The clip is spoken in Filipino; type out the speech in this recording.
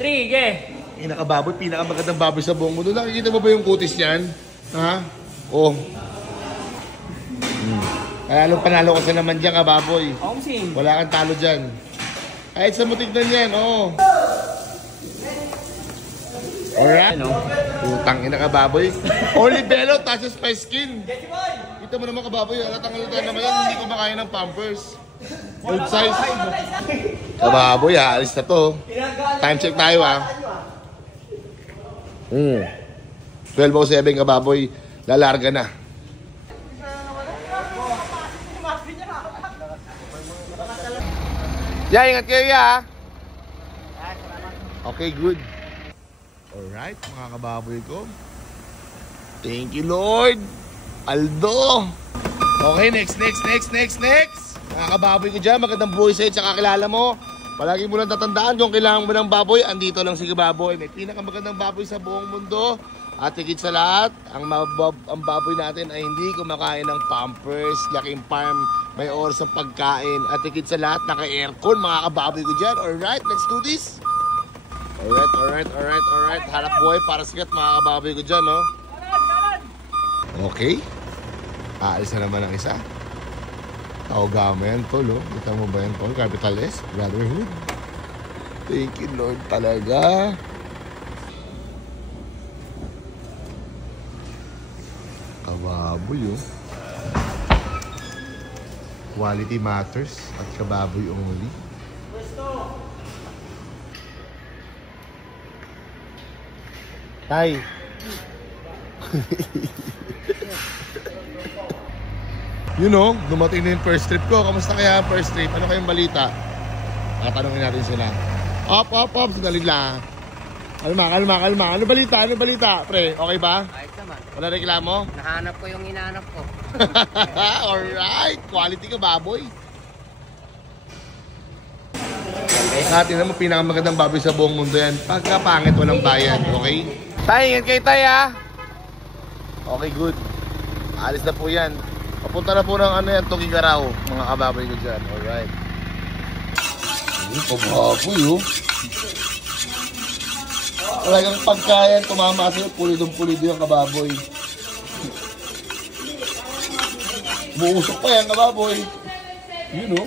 3, ge. Pinakababoy, pinakamagandang baboy sa buong mundo. Nakikita mo ba yung kutis niyan? Ha? Oh. Kaya panalo ka sa naman dyan, kababoy. Wala kang talo dyan. Kahit sa mo tignan yan, oo. Alright. Putang ina, kababoy. Only bello touches my skin. Kita mo naman, kababoy. Alatang-alata naman yan. Hindi ko makaya ng Pampers. Old size. Kababoy, alis na to. Time check tayo, ha. 12:07, kababoy. Lalarga na. Yeah, ingat kayo, ya. Okay, good. Alright, mga kababoy ko. Thank you, Lord. Aldo. Okay, next. Mga kababoy ko dyan, magandang buhay sa'yo, tsaka kilala mo. Palagi mo lang tatandaan, kung kailangan mo ng baboy, andito lang si Kababoy. May pinakamagandang baboy sa buong mundo. At higit sa lahat, ang baboy natin ay hindi kumakain ng Pampers, laking farm, may oras ng pagkain. At higit sa lahat, naka-aircon, mga kababoy ko dyan. Alright, let's do this. Alright. Harap buhay para sikat, mga kababoy ko dyan, no? Okay. Aalis na naman ang isa. Taogama yan, tol, oh. Kita mo ba yan, tol? Capital S, Brotherhood. Thank you, Lord, talaga. Kababoy, oh. Quality matters at kababoy only. Tay. You know, dumating na yung first trip ko. Kamusta kaya ang first trip? Ano kayong balita? Tatanungin natin sila. Up. Sandali lang. Kalma. Ano balita? Pre, okay ba? Ayos naman. Wala reklamo? Nahanap ko yung hinahanap ko. Alright. Quality ka, baboy. Natin naman pinakamagandang baboy sa buong mundo yan. Pagka pangit, walang bayad. Okay? Tay, ingat kayo, tay, ha? Okay, good. Alis na po yan. Papunta na po ng ano yan, Tugigaraw, mga kababoy ko dyan. Alright. Kababoy, oh. Talagang pagkayan, tumama kasi pulidong-pulido yung kababoy. Buusok pa yan, kababoy. You know.